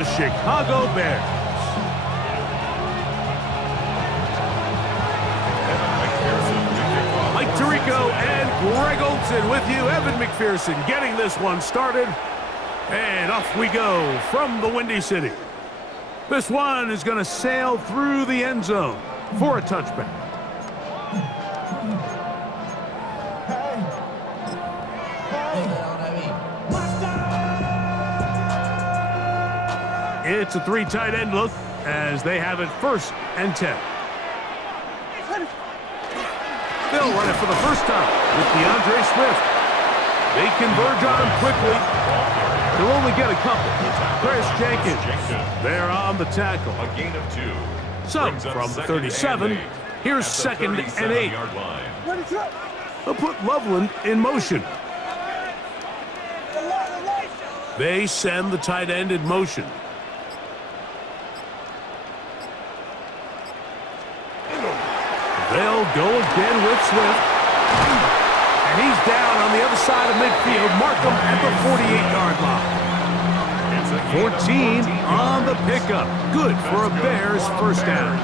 The Chicago Bears. Mike Tirico and Greg Olson with you. Evan McPherson getting this one started. And off we go from the Windy City. This one is going to sail through the end zone for a touchback. It's a three tight end look as they have it 1st and 10. They'll run it for the first time with DeAndre Swift. They converge on him quickly. They'll only get a couple. Chris Jenkins there on the tackle. A gain of 2. So from the 37, here's 2nd and 8. They'll put Loveland in motion. They send the tight end in motion. They'll go again with Swift. And he's down on the other side of midfield. Mark him at the 48-yard line. 14 on the pickup. Good for a Bears first down.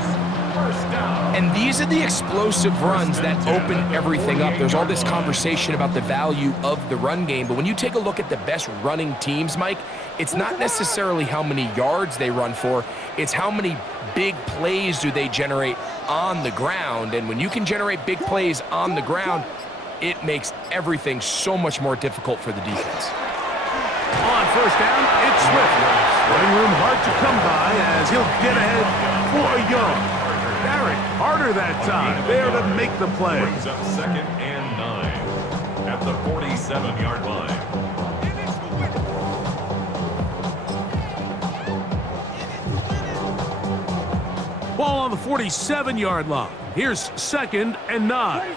And these are the explosive runs that open everything up. There's all this conversation about the value of the run game, but when you take a look at the best running teams, Mike, it's not necessarily how many yards they run for, it's how many big plays do they generate on the ground. And when you can generate big plays on the ground, it makes everything so much more difficult for the defense. On first down, it's Swift. Running room hard to come by as he'll get ahead for a yard. Barrett, harder that time, there to make the play. Brings up 2nd and 9 at the 47-yard line. Ball on the 47-yard line. Here's 2nd and 9.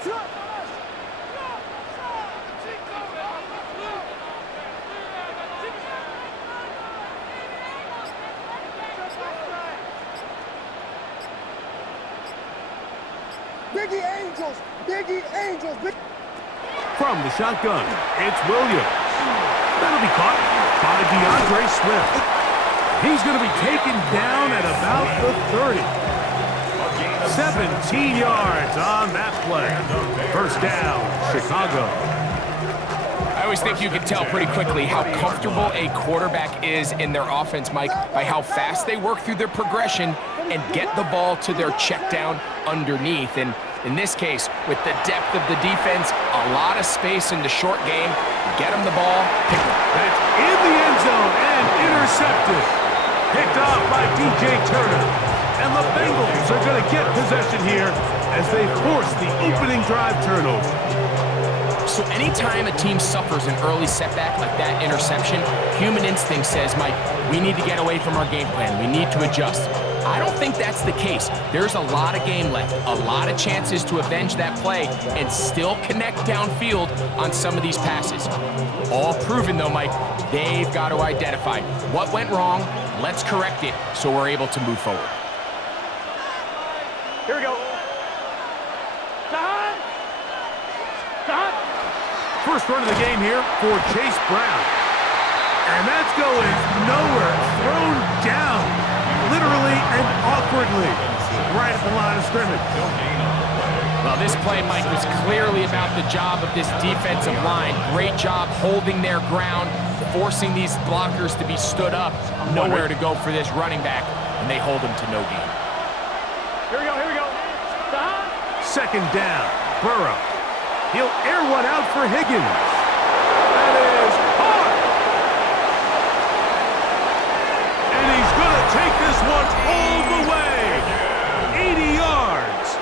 Biggie Angels. From the shotgun, it's Williams. That'll be caught by DeAndre Swift. He's going to be taken down at about the 30. 17 yards on that play. First down, Chicago. I always think you can tell pretty quickly how comfortable a quarterback is in their offense, Mike, by how fast they work through their progression and get the ball to their check down underneath. And in this case, with the depth of the defense, a lot of space in the short game, get them the ball, pick them. That's in the end zone and intercepted. Picked off by DJ Turner. And the Bengals are going to get possession here as they force the opening drive turnover. So anytime a team suffers an early setback like that interception, human instinct says, Mike, we need to get away from our game plan. We need to adjust. I don't think that's the case. There's a lot of game left, a lot of chances to avenge that play and still connect downfield on some of these passes. All proven, though, Mike, they've got to identify what went wrong, let's correct it so we're able to move forward. Here we go. First run of the game here for Chase Brown. And that's going nowhere. Thrown down, literally and awkwardly, right at the line of scrimmage. Well, this play, Mike, was clearly about the job of this defensive line. Great job holding their ground, forcing these blockers to be stood up. Nowhere to go for this running back, and they hold him to no gain. Here we go. 2nd down, Burrow. He'll air one out for Higgins. That is caught. And he's going to take this one all the way. 80 yards.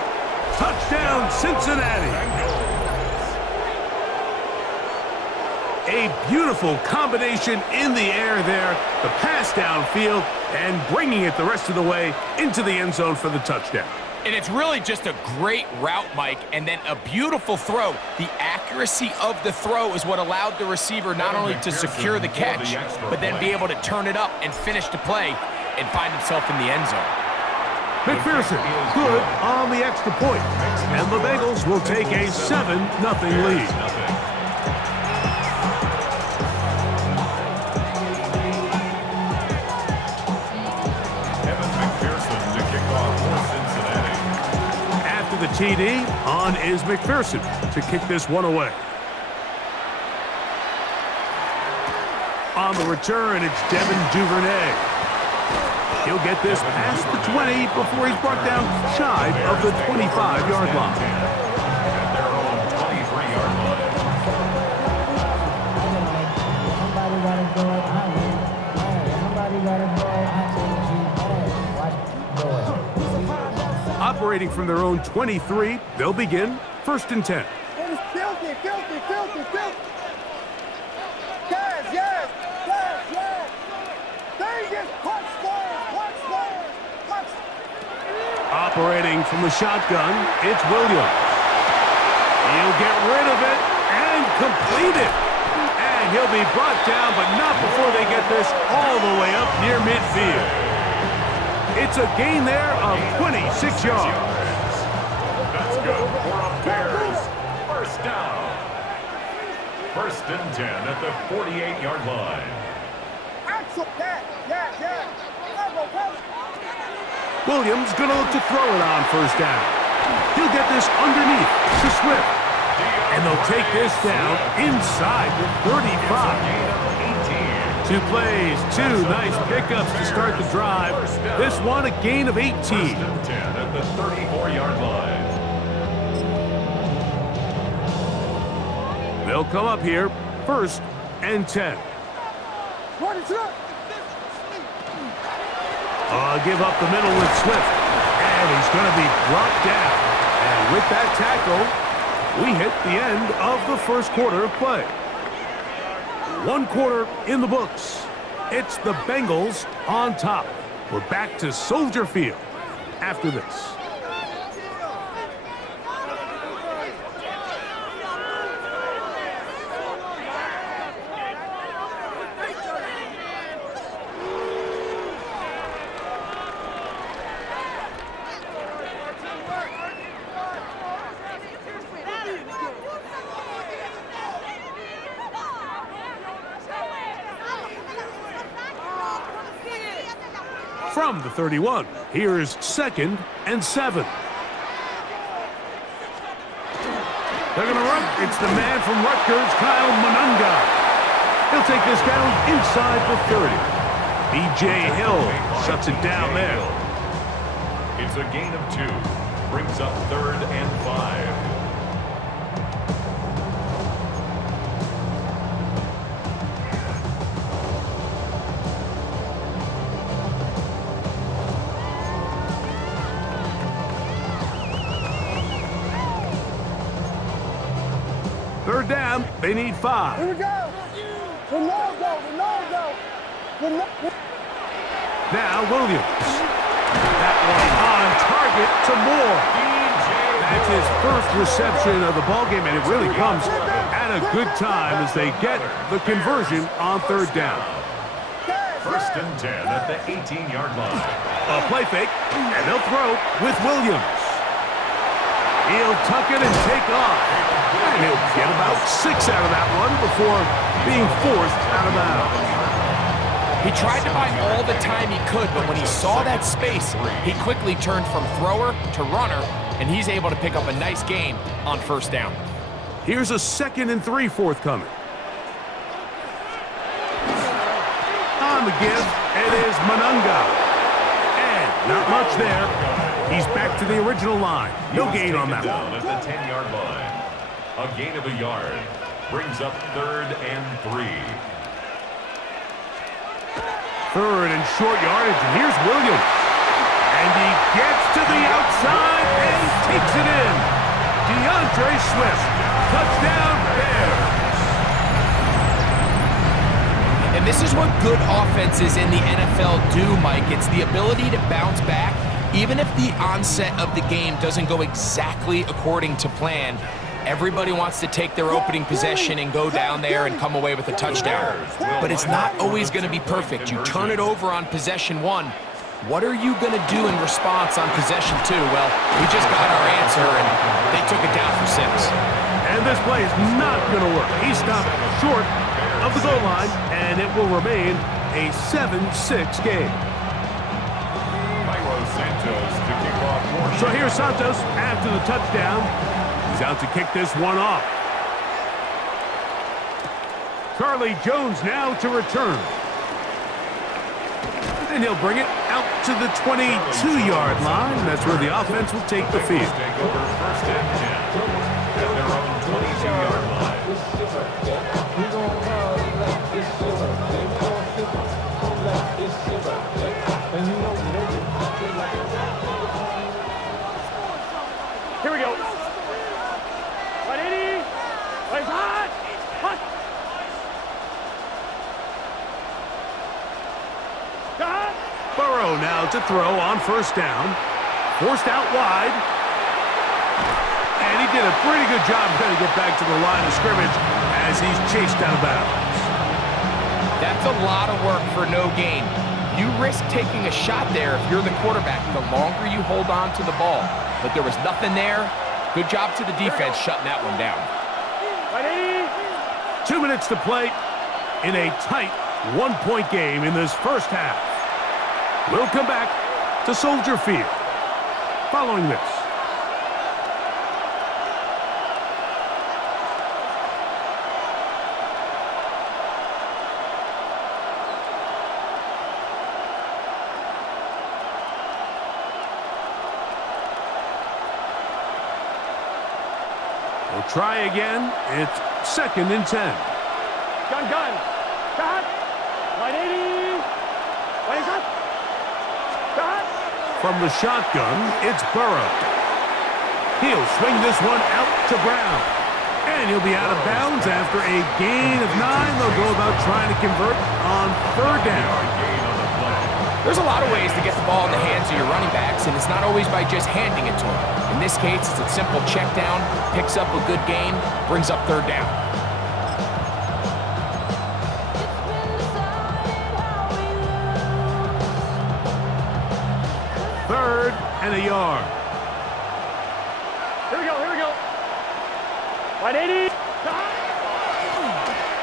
Touchdown, Cincinnati. A beautiful combination in the air there. The pass downfield and bringing it the rest of the way into the end zone for the touchdown. And it's really just a great route, Mike, and then a beautiful throw. The accuracy of the throw is what allowed the receiver not only to secure the catch, but then be able to turn it up and finish the play and find himself in the end zone. McPherson, good on the extra point. And the Bengals will take a 7-0 lead. After the TD, on is McPherson to kick this one away. On the return, it's Devin Duvernay. He'll get this past the 20 before he's brought down shy of the 25-yard line. At their own 23-yard line. Operating from their own 23, they'll begin 1st and 10. It is filthy, filthy, filthy, filthy. Yes, yes, yes, yes. Vegas, punch players. Operating from the shotgun, it's Williams. He'll get rid of it and complete it. And he'll be brought down, but not before they get this all the way up near midfield. It's a gain there of 26 yards. That's good for a Bears first down. 1st and 10 at the 48-yard line. Axel, yeah. Cover. Williams going to look to throw it on 1st down. He'll get this underneath to Swift. And they'll take this down inside the 35. 2 plays, 2 nice pickups to start the drive. This one a gain of 18. 1st and 10 at the 34-yard line. They'll come up here 1st and 10. Run it up. Give up the middle with Swift. And he's going to be brought down. And with that tackle, we hit the end of the 1st quarter of play. 1 quarter in the books. It's the Bengals on top. We're back to Soldier Field after this. From the 31, here's 2nd and 7. They're going to run. It's the man from Rutgers, Kyle Monunga. He'll take this down inside the 30. B.J. Hill shuts it down there. It's a gain of 2. Brings up 3rd and 5. Third down, they need 5. Here we go. Ronaldo. Now Williams. That one on target to Moore. That's his first reception of the ballgame, and it really comes at a good time as they get the conversion on 3rd down. 1st and 10 at the 18-yard line. A play fake, and they'll throw with Williams. He'll tuck it and take off. And he'll get about 6 out of that one before being forced out of bounds. He tried to buy all the time he could, but when he saw that space, he quickly turned from thrower to runner, and he's able to pick up a nice gain on 1st down. Here's a 2nd and 3 forthcoming. On the give, it is Monunga. And not much there. He's back to the original line. No gain on that down one. at the 10-yard line. A gain of a yard. Brings up 3rd and 3. 3rd and short yardage, and here's Williams. And he gets to the outside and takes it in. DeAndre Swift, touchdown Bears. And this is what good offenses in the NFL do, Mike. It's the ability to bounce back, even if the onset of the game doesn't go exactly according to plan. Everybody wants to take their opening possession and go down there and come away with a touchdown. But it's not always going to be perfect. You turn it over on possession 1. What are you going to do in response on possession 2? Well, we just got our answer, and they took it down for 6. And this play is not going to work. He stopped short of the goal line, and it will remain a 7-6 game. Cairo Santos to kick off portion So here's Santos after the touchdown. He's out to kick this one off. Charlie Jones now to return. And he'll bring it out to the 22-yard line. That's where the offense will take the field. Take over first and 10 at their own 22-yard line. Here we go. 180. It's hot. Hot. Hot. Burrow now to throw on first down. Forced out wide. And he did a pretty good job trying to get back to the line of scrimmage as he's chased out of bounds. That's a lot of work for no gain. You risk taking a shot there if you're the quarterback the longer you hold on to the ball. But there was nothing there. Good job to the defense shutting that one down. 2 minutes to play in a tight one-point game in this first half. We'll come back to Soldier Field following this. We'll try again. It's 2nd and 10. Gun. Hot. 180. What is that? Hot. From the shotgun, it's Burrow. He'll swing this one out to Brown. And he'll be out of bounds after a gain of 9. They'll go about trying to convert on 3rd down. There's a lot of ways to get the ball in the hands of your running backs, and it's not always by just handing it to them. In this case, it's a simple check down, picks up a good gain, brings up 3rd down. Third and a yard. Here we go. 180.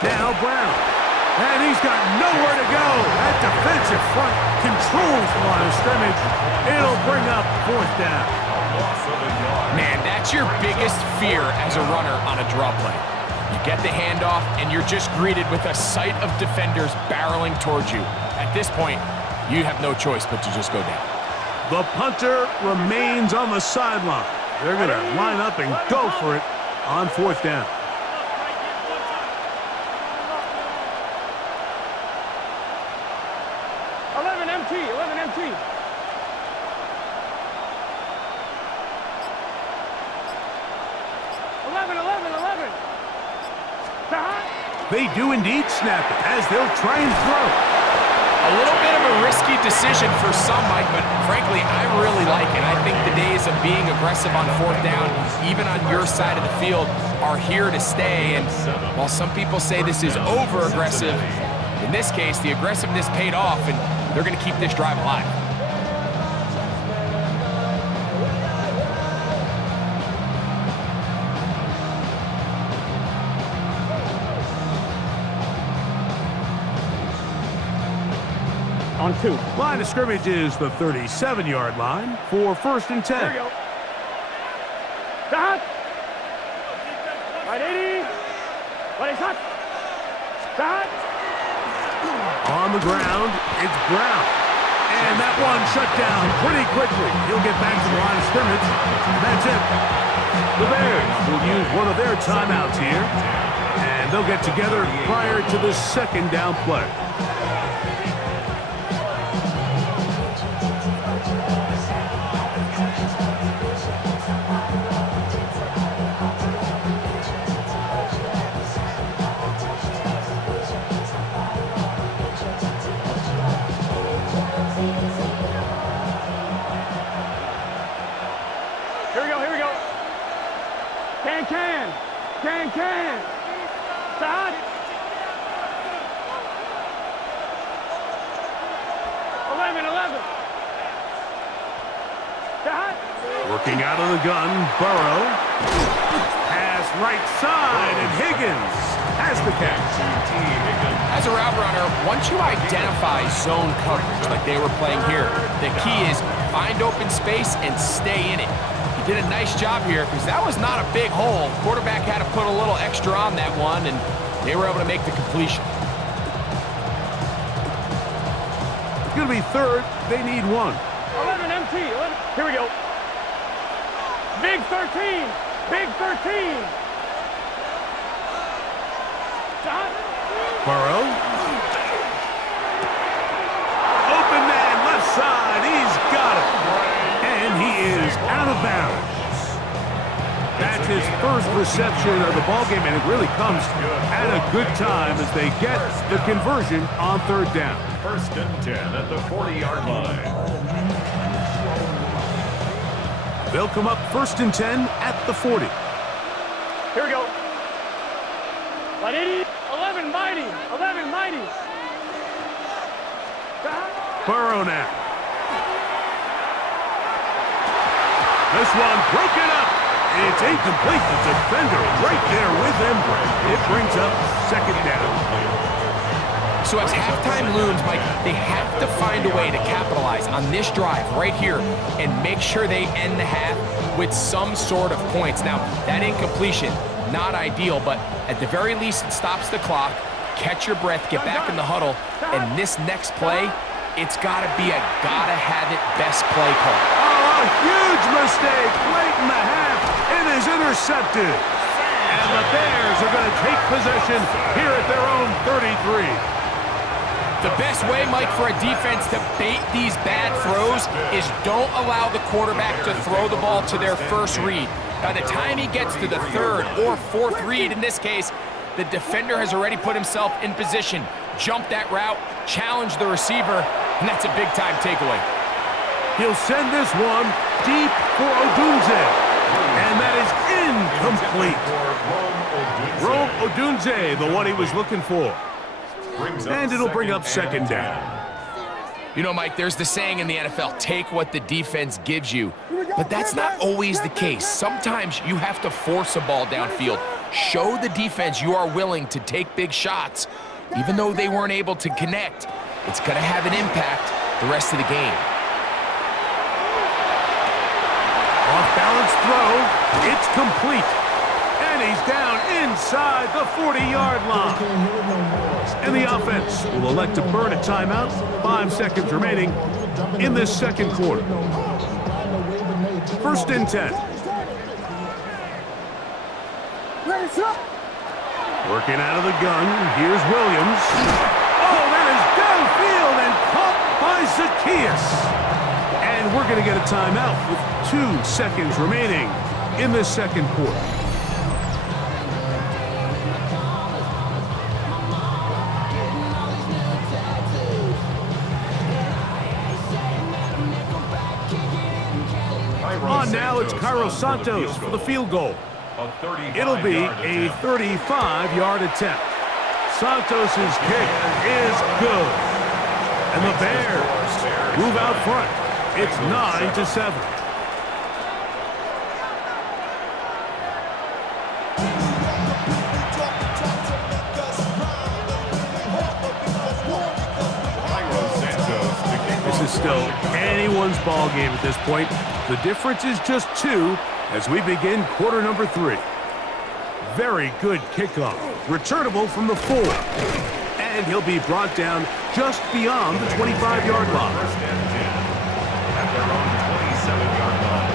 Now Brown. And he's got nowhere to go. That defensive front controls the line of scrimmage. It'll bring up 4th down. Man, that's your biggest fear as a runner on a draw play. You get the handoff, and you're just greeted with a sight of defenders barreling towards you. At this point, you have no choice but to just go down. The punter remains on the sideline. They're going to line up and go for it on 4th down. They do indeed snap it as they'll try and throw. A little bit of a risky decision for some, Mike, but frankly, I really like it. I think the days of being aggressive on 4th down, even on your side of the field, are here to stay. And while some people say this is over-aggressive, in this case, the aggressiveness paid off, and they're going to keep this drive alive. On 2. Line of scrimmage is the 37-yard line for 1st and 10. Here we go. Hot. 180. What is hot? Hot. On the ground, it's Brown. And that one shut down pretty quickly. He'll get back to the line of scrimmage. That's it. The Bears will use one of their timeouts here. And they'll get together prior to the 2nd down play. Can. Side. 11. Side. Working out of the gun, Burrow. Pass right side, and Higgins has the catch. As a route runner, once you identify zone coverage like they were playing here, the key is find open space and stay in it. He did a nice job here because that was not a big hole. Quarterback had to put a little extra on that one, and they were able to make the completion. It's going to be third. They need one. 11 MT. 11. Here we go. Big 13. Big 13. Burrow. Open man, left side. He's got it. And he is out of bounds. That's his first reception of the ballgame, and it really comes at a good time as they get the conversion on third down. 1st and 10 at the 40-yard line. They'll come up 1st and 10 at the 40. Here we go. 180. 11 mighty. 11 mighty. Burrow now. This one broken up. It's incomplete. The defender right there with him. It brings up 2nd down. So as halftime looms, Mike, they have to find a way to capitalize on this drive right here and make sure they end the half with some sort of points. Now, that incompletion, not ideal, but at the very least, it stops the clock. Catch your breath, get back in the huddle, and this next play, it's got to be a gotta-have-it best play call. Oh, a huge mistake late in the half. It is intercepted. And the Bears are going to take possession here at their own 33. The best way, Mike, for a defense to bait these bad throws is don't allow the quarterback to throw the ball to their first read. By the time he gets to the 3rd or 4th read, in this case, the defender has already put himself in position, jumped that route, challenged the receiver, and that's a big-time takeaway. He'll send this one deep for Odunze, and that is incomplete. Rome Odunze, the one he was looking for. And it'll bring up 2nd down. You know, Mike, there's the saying in the NFL, take what the defense gives you. But that's not always the case. Sometimes you have to force a ball downfield. Show the defense you are willing to take big shots. Even though they weren't able to connect, it's going to have an impact the rest of the game. Off-balance throw. It's complete. And he's down inside the 40-yard line. And the offense will elect to burn a timeout. 5 seconds remaining in this 2nd quarter. 1st and 10. Working out of the gun. Here's Williams. Oh, that is downfield and caught by Zacchaeus. And we're going to get a timeout with 2 seconds remaining in this 2nd quarter. On now, it's Cairo Santos for the field goal. It'll be a 35-yard attempt. Santos' kick is good. And the Bears move out front. It's 9-7. This is still anyone's ball game at this point. The difference is just 2 as we begin quarter number 3. Very good kickoff. Returnable from the 4. And he'll be brought down just beyond the 25-yard line. 1st and 10 at their own 27-yard line.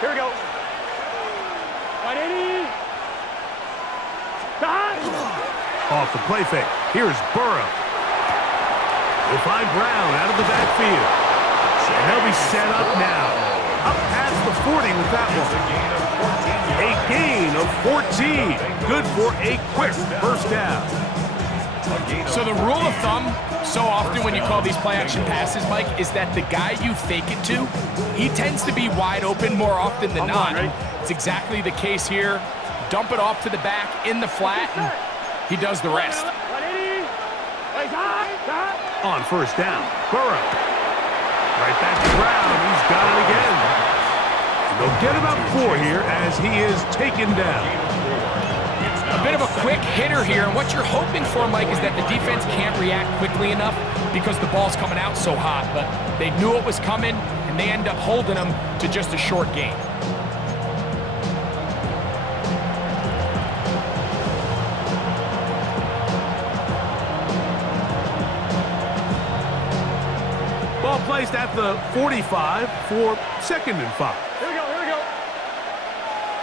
Here we go. 180. Off the play fake. Here's Burrow. They'll find Brown out of the backfield. And they'll be set up now. Up past the 40 with that one. A gain of 14. Good for a quick first down. So the rule of thumb, so often when you call these play-action passes, Mike, is that the guy you fake it to, he tends to be wide open more often than not. It's exactly the case here. dump it off to the back in the flat, and he does the rest. On first down, Burrow. Right back to Brown. He's got it again. And they'll get about 4 here as he is taken down. A bit of a quick hitter here, and what you're hoping for, Mike, is that the defense can't react quickly enough because the ball's coming out so hot, but they knew it was coming, and they end up holding them to just a short gain. Ball placed at the 45 for 2nd and 5. Here we go, here we go.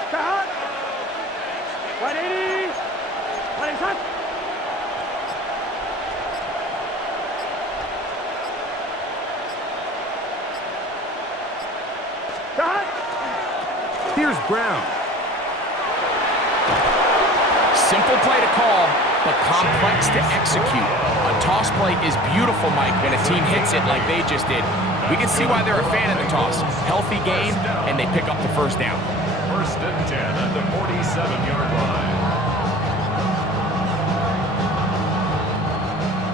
Cut. 180. 180. Cut. Here's Brown. Simple play to call, but complex to execute. A toss play is beautiful, Mike, when a team hits it like they just did. We can see why they're a fan of the toss. Healthy game, and they pick up the first down. 1st and 10 at the 47-yard line.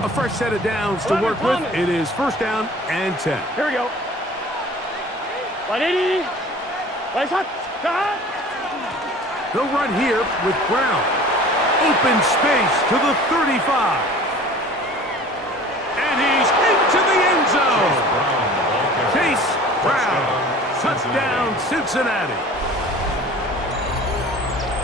A fresh set of downs to work with. It is 1st down and 10. Here we go. 180. 180. Cut. They'll run here with Brown. Open space to the 35. And he's into the end zone. Chase Brown. Touchdown, Cincinnati.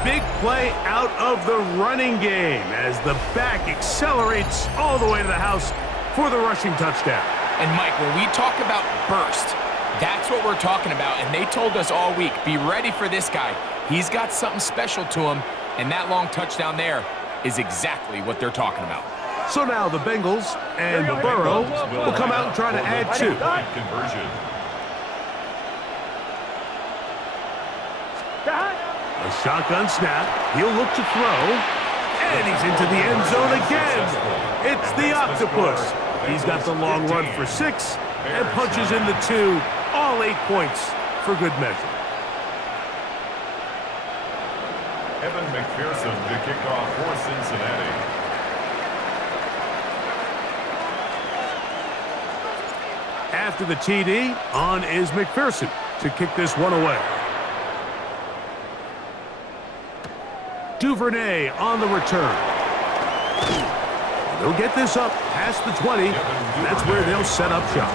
Big play out of the running game as the back accelerates all the way to the house for the rushing touchdown. And Mike, when we talk about burst, that's what we're talking about, and they told us all week, be ready for this guy. He's got something special to him, and that long touchdown there is exactly what they're talking about. So now the Bengals and Burrow will come out and try to add 2. Conversion. A shotgun snap. He'll look to throw. And he's into the end zone again. It's the Octopus. He's got the long run for 6 and punches in the 2. All 8 points for good measure. Evan McPherson to kick off for Cincinnati. After the TD, on is McPherson to kick this one away. Duvernay on the return. They'll get this up past the 20. That's where they'll set up shop.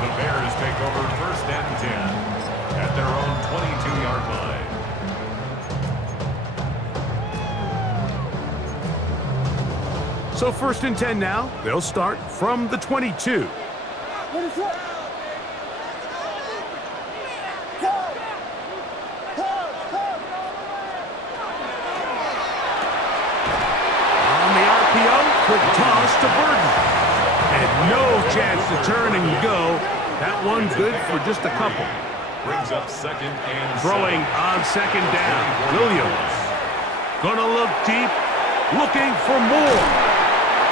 The Bears take over 1st and 10 at their own 22-yard line. So 1st and 10 now. They'll start from the 22. Quick toss to Burton. And no chance to turn and go. That one good for just a couple. Brings up 2nd and Throwing 7. on 2nd down. Williams. Gonna look deep. Looking for more.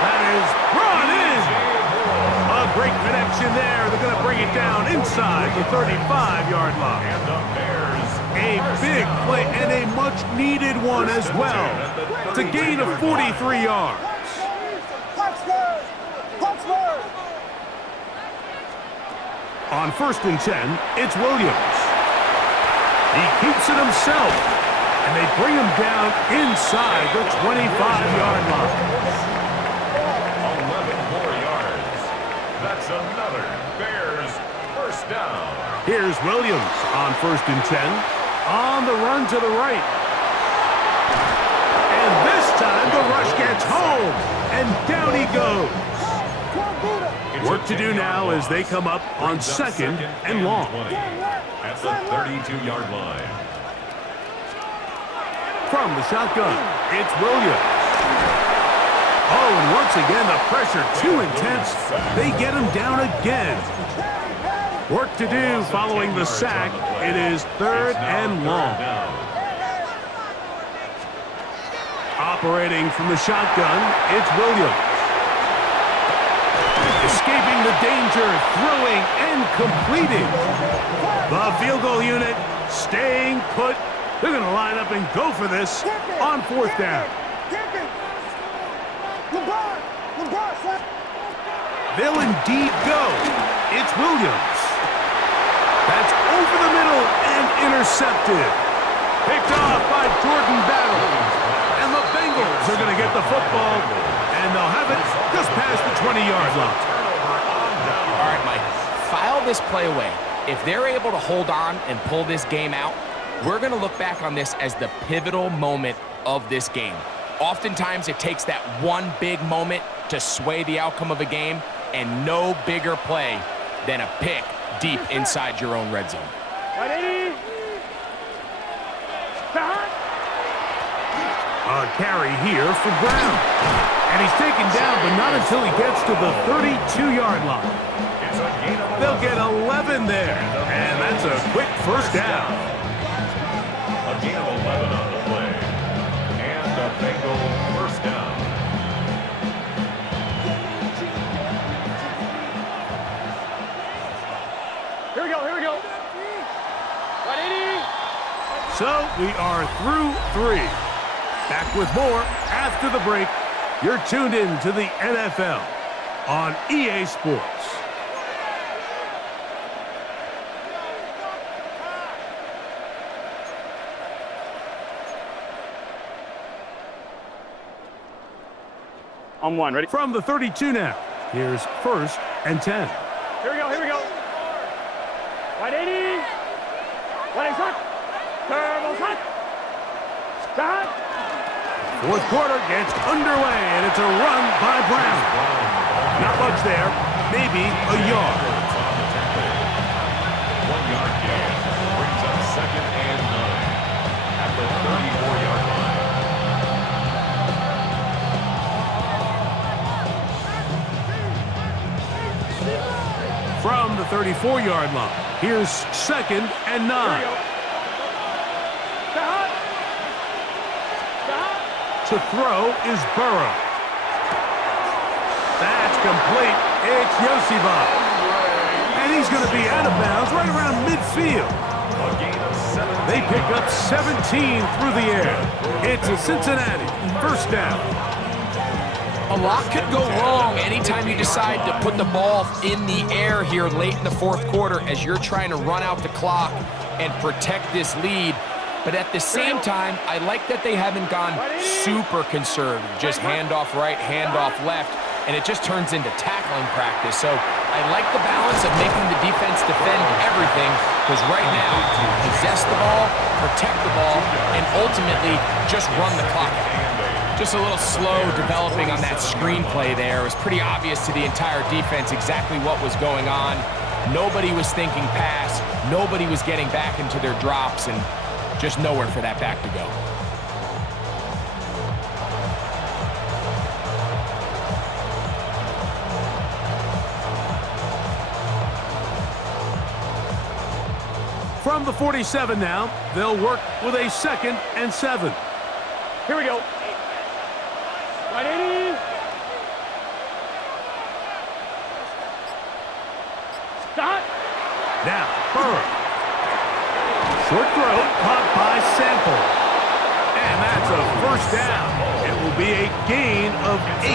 That is brought in. A great connection there. They're gonna bring it down inside the 35-yard line. And the Bears. A big play and a much-needed one as well. To gain of 43 yards. On 1st and 10, it's Williams. He keeps it himself, and they bring him down inside the 25-yard line. 11 more yards. That's another Bears 1st down. Here's Williams on 1st and 10. On the run to the right. And this time the rush gets home, and down he goes. Work to do now as they come up on 2nd and long. 20 at the 32-yard line. From the shotgun, it's Williams. Oh, and once again, the pressure too intense. They get him down again. Work to do following the sack. It is 3rd and long. Operating from the shotgun, it's Williams. Escaping the danger, throwing and completing. The field goal unit staying put They're going to line up and go for this on fourth down. They'll indeed go. It's Williams. That's over the middle and intercepted. Picked off by Jordan Battle. And the Bengals are going to get the football, and they'll have it just past the 20-yard line. All right, Mike, file this play away. If they're able to hold on and pull this game out, we're going to look back on this as the pivotal moment of this game. Oftentimes, it takes that one big moment to sway the outcome of a game, and no bigger play than a pick deep inside your own red zone. A carry here for Brown. And he's taken down, but not until he gets to the 32-yard line. They'll get 11 there, and that's a quick first down. A gain of 11 on the play. And a Bengal first down. Here we go, here we go. 180. So we are through 3. Back with more after the break. You're tuned in to the NFL on EA Sports. On one, ready? From the 32 now, here's first and 10. Here we go, here we go. 180. 180 shot. Turbo shot. Shot. Fourth quarter gets underway, and it's a run by Brown. Not much there, maybe a yard. 1 yard gain brings up second and 9 at the 34-yard line. From the 34-yard line, here's second and 9. To throw is Burrow. That's complete. It's Yosibov. And he's going to be out of bounds right around midfield. A gain of 7. They pick up 17 through the air. It's a Cincinnati first down. A lot could go wrong anytime you decide to put the ball in the air here late in the fourth quarter as you're trying to run out the clock and protect this lead. But at the same time, I like that they haven't gone super conservative. Just handoff right, handoff left, and it just turns into tackling practice. So I like the balance of making the defense defend everything, because right now, possess the ball, protect the ball, and ultimately just run the clock out. Just a little slow developing on that screenplay there. It was pretty obvious to the entire defense exactly what was going on. Nobody was thinking pass. Nobody was getting back into their drops, and just nowhere for that back to go. From the 47 now, they'll work with a second and 7. Here we go. 180. Stop. Now, Burrow. Short throw, caught by Sample. And that's a first down. It will be a gain of 8.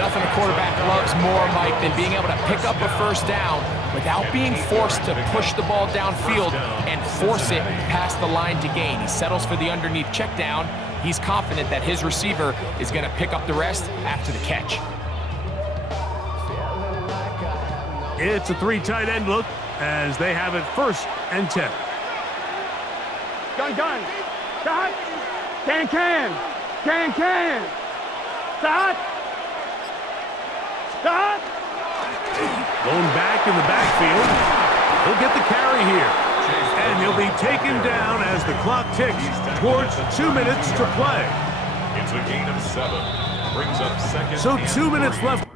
Nothing a quarterback loves more, Mike, than being able to pick up a first down without being forced to push the ball downfield and force it past the line to gain. He settles for the underneath check down. He's confident that his receiver is going to pick up the rest after the catch. It's a 3 tight end look as they have it first and 10. Gun. Shot. Can. Shot. Shot. Going back in the backfield. He'll get the carry here. And he'll be taken down as the clock ticks towards 2 minutes to play. It's a gain of 7. Brings up second. So 2 minutes 3. left.